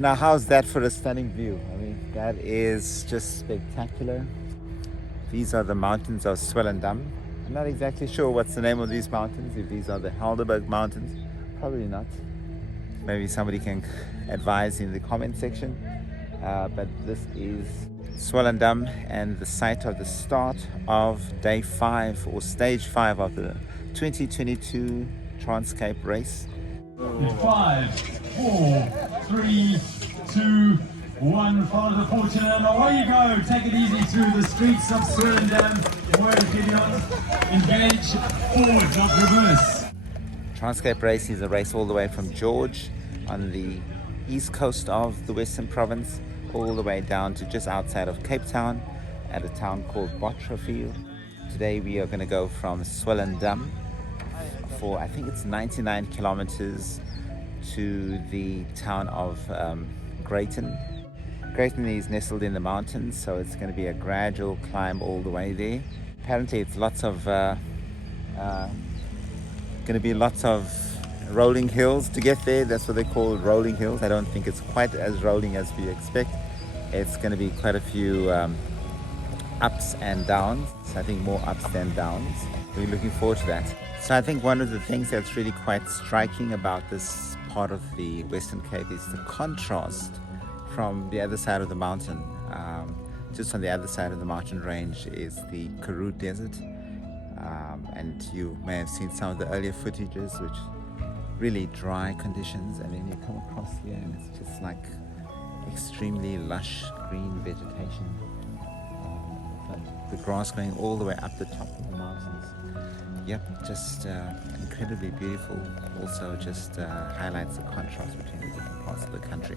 Now, how's that for a stunning view? I mean, that is just spectacular. These are the mountains of Swellendam. I'm not exactly sure what's the name of these mountains, if these are the Helderberg Mountains. Probably not. Maybe somebody can advise in the comment section. But this is Swellendam and the site of the start of day 5 or stage 5 of the 2022 Transcape race. In 5, 4, 3, 2, 1, follow the fortune and away you go. Take it easy through the streets of Swellendam. Word Gideon, engage forward, not reverse. Transcape race is a race all the way from George on the east coast of the Western Province, all the way down to just outside of Cape Town at a town called Botchefstroom. Today we are going to go from Swellendam for, I think it's 99 kilometers to the town of Greyton. Greyton is nestled in the mountains, so it's going to be a gradual climb all the way there. Apparently it's lots of going to be lots of rolling hills to get there. That's what they call rolling hills. I don't think it's quite as rolling as we expect. It's going to be quite a few ups and downs. So I think more ups than downs. We're looking forward to that. So I think one of the things that's really quite striking about this part of the Western Cape is the contrast from the other side of the mountain. Just on the other side of the mountain range is the Karoo Desert. And you may have seen some of the earlier footages, which really dry conditions, and then you come across here and it's just like extremely lush green vegetation. The grass going all the way up the top of the mountains. Yep, just incredibly beautiful. Also just highlights the contrast between the different parts of the country.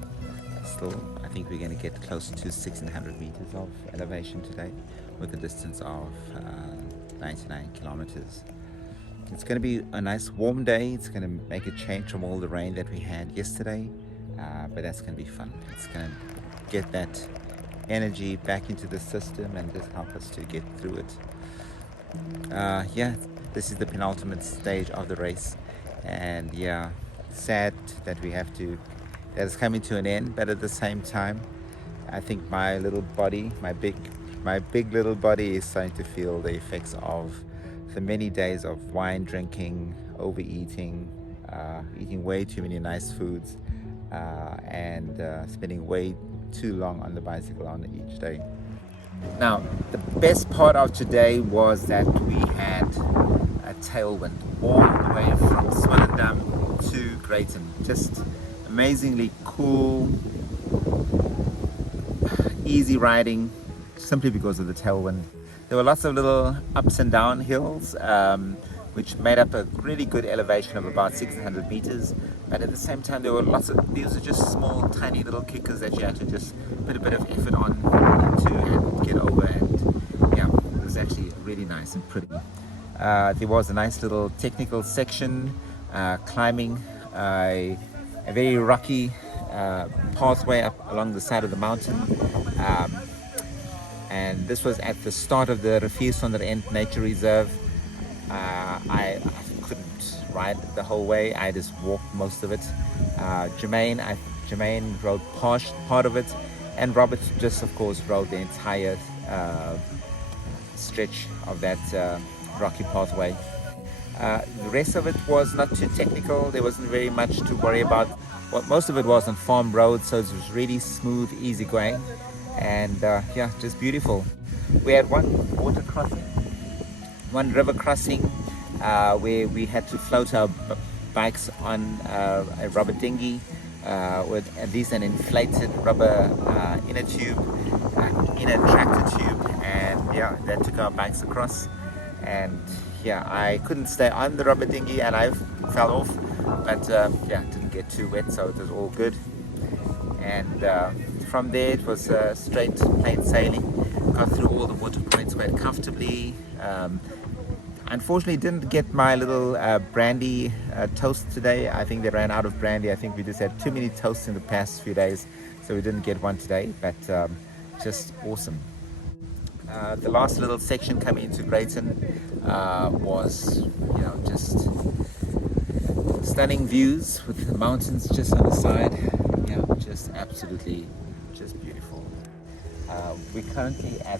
Still, I think we're going to get close to 1600 meters of elevation today with a distance of 99 kilometers. It's going to be a nice warm day. It's going to make a change from all the rain that we had yesterday, but that's going to be fun. It's going to get that energy back into the system and just help us to get through it. Yeah, this is the penultimate stage of the race, and yeah, sad that that is coming to an end, but at the same time I think my little body, my big little body is starting to feel the effects of the many days of wine drinking, overeating, eating way too many nice foods, and spending way too long on the bicycle on each day. Now, the best part of today was that we had a tailwind all the way from Swellendam to Greyton. Just amazingly cool, easy riding, simply because of the tailwind. There were lots of little ups and down hills, which made up a really good elevation of about 600 meters. But at the same time, there were these are just small, tiny little kickers that you had to just put a bit of effort on to and get over. And yeah, it was actually really nice and pretty. There was a nice little technical section, climbing a very rocky pathway up along the side of the mountain. And this was at the start of the Riviersonderend Nature Reserve. I couldn't ride the whole way. I just walked most of it. Jermaine rode part of it, and Robert just, of course, rode the entire stretch of that rocky pathway. The rest of it was not too technical. There wasn't very much to worry about. Most of it was on farm roads, so it was really smooth, easy going. And yeah, just beautiful. We had one river crossing where we had to float our bikes on a rubber dinghy with at least an inflated rubber inner tractor tube, and yeah, that took our bikes across. And yeah, I couldn't stay on the rubber dinghy and I fell off, but yeah, didn't get too wet, so it was all good. And from there it was straight plain sailing. Got through all the water points quite comfortably. Unfortunately didn't get my little brandy toast today. I think they ran out of brandy. I think we just had too many toasts in the past few days, so we didn't get one today, but just awesome. The last little section coming into Greyton was, you know, just stunning views with the mountains just on the side. Yeah, just absolutely, just beautiful. We're currently at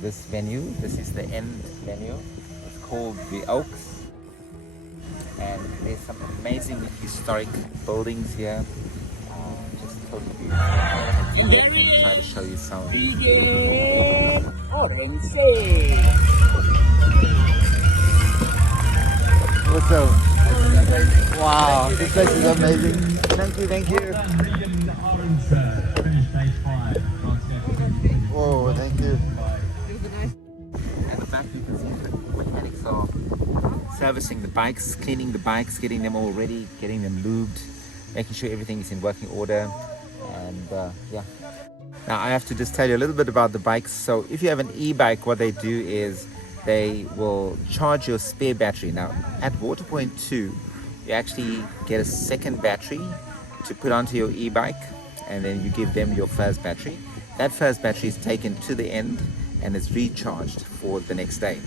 this venue. This is the end venue. It's called the Oaks, and there's some amazing historic buildings here. Just totally beautiful. I'll try to show you some. What's up? Wow, this place is amazing. Thank you, thank you. Regan Owens finished page 5. Whoa, thank you. At the back you can see the mechanics are servicing the bikes, cleaning the bikes, getting them all ready, getting them lubed, making sure everything is in working order. And yeah. Now I have to just tell you a little bit about the bikes. So if you have an e-bike, what they do is they will charge your spare battery. Now at Waterpoint 2, you actually get a second battery to put onto your e-bike, and then you give them your first battery. That first battery is taken to the end and is recharged for the next day.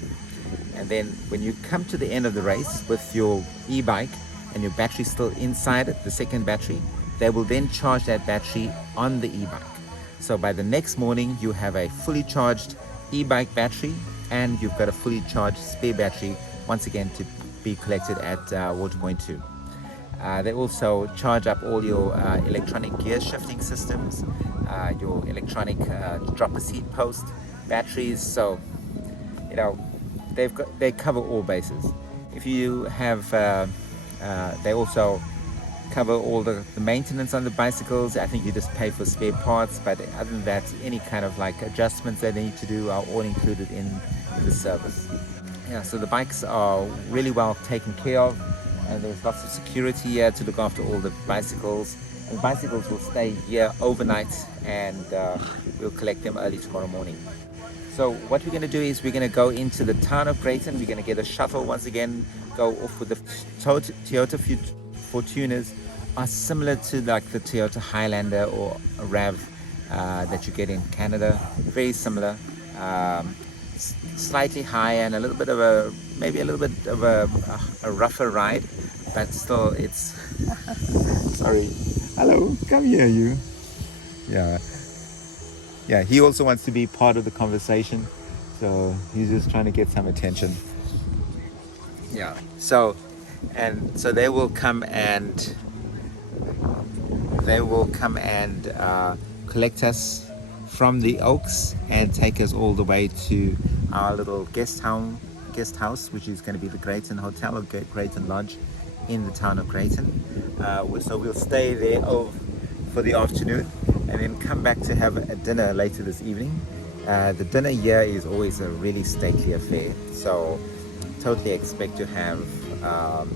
And then when you come to the end of the race with your e-bike and your battery still inside it, the second battery, they will then charge that battery on the e-bike. So by the next morning, you have a fully charged e-bike battery, and you've got a fully charged spare battery once again to be collected at Waterpoint 2. They also charge up all your electronic gear shifting systems, your electronic dropper seat post batteries. So you know they cover all bases. If you have, they also cover all the maintenance on the bicycles. I think you just pay for spare parts, but other than that, any kind of like adjustments that they need to do are all included in the service. Yeah, so the bikes are really well taken care of, and there's lots of security here to look after all the bicycles. And the bicycles will stay here overnight, and we'll collect them early tomorrow morning. So what we're going to do is we're going to go into the town of Greyton. We're going to get a shuttle once again, go off with the Toyota Fortuners, are similar to like the Toyota Highlander or a RAV that you get in Canada. Very similar, slightly higher and a little bit of a, maybe a little bit of a rougher ride, but still it's sorry, hello, come here you. Yeah, he also wants to be part of the conversation, so he's just trying to get some attention. Yeah, so they will come and collect us from the Oaks and take us all the way to our little guest house, which is going to be the Greyton Hotel or Greyton Lodge in the town of Greyton. So we'll stay there for the afternoon and then come back to have a dinner later this evening. The dinner here is always a really stately affair, so totally expect to have a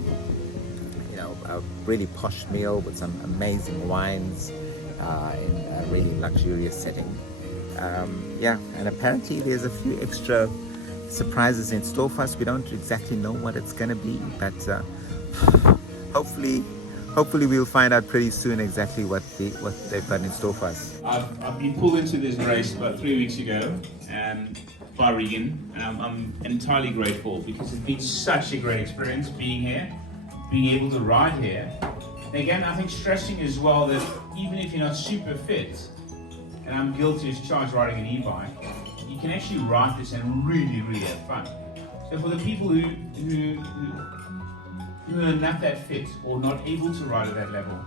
really posh meal with some amazing wines in a really luxurious setting. And apparently there's a few extra surprises in store for us. We don't exactly know what it's going to be, but hopefully we'll find out pretty soon exactly what they've got in store for us. I've been pulled into this race about 3 weeks ago by Regan, and I'm entirely grateful because it's been such a great experience being here, being able to ride here. And again, I think stressing as well that even if you're not super fit, and I'm guilty as charged riding an e-bike, you can actually ride this and really, really have fun. So for the people who are not that fit or not able to ride at that level,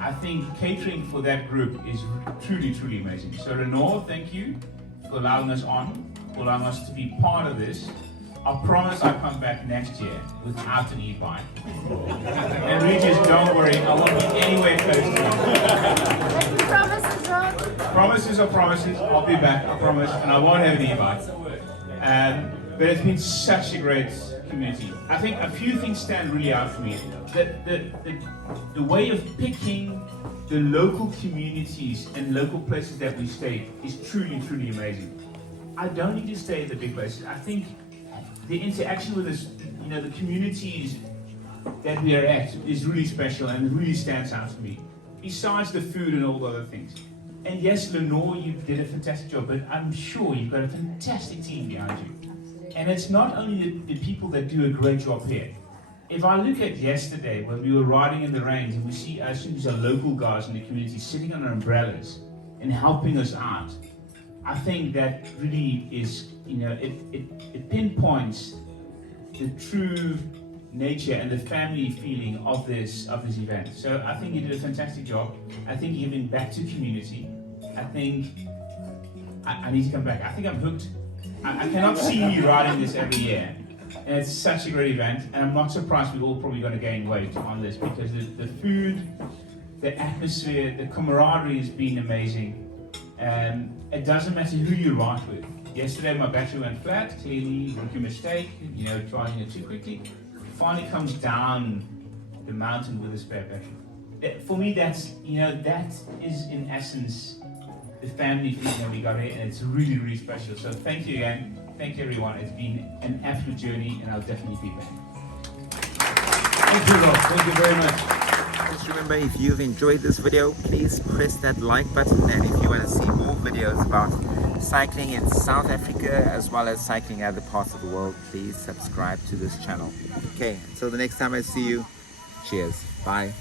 I think catering for that group is truly, truly amazing. So Renault, thank you for allowing us to be part of this. I promise I'll come back next year without an e-bike. And Regis, don't worry, I won't be anywhere close to it. Any promises, Rob? Promises are promises, I'll be back, I promise, and I won't have an e-bike. But it's been such a great community. I think a few things stand really out for me. The way of picking the local communities and local places that we stay is truly, truly amazing. I don't need to stay at the big places. I think the interaction with us, the communities that we are at is really special and really stands out to me. Besides the food and all the other things. And yes, Lenore, you did a fantastic job, but I'm sure you've got a fantastic team behind you. And it's not only the people that do a great job here. if I look at yesterday when we were riding in the rains and we see us, these are local guys in the community sitting under umbrellas and helping us out, I think that really is, it pinpoints the true nature and the family feeling of this event. So I think you did a fantastic job. I think you're giving back to community. I think I need to come back. I think I'm hooked. I cannot see you riding this every year. And it's such a great event, and I'm not surprised we're all probably going to gain weight on this because the food, the atmosphere, the camaraderie has been amazing. It doesn't matter who you ride with. Yesterday my battery went flat, clearly rookie mistake, driving it too quickly. Finally comes down the mountain with a spare battery. For me, that is in essence the family feeling that we got here, and it's really, really special. So thank you again. Thank you, everyone. It's been an absolute journey, and I'll definitely be back. Thank you, Rob. Thank you very much. Just remember, if you've enjoyed this video, please press that like button, and if you want to see more videos about cycling in South Africa as well as cycling in other parts of the world, please subscribe to this channel. Okay, until the next time I see you, cheers, bye.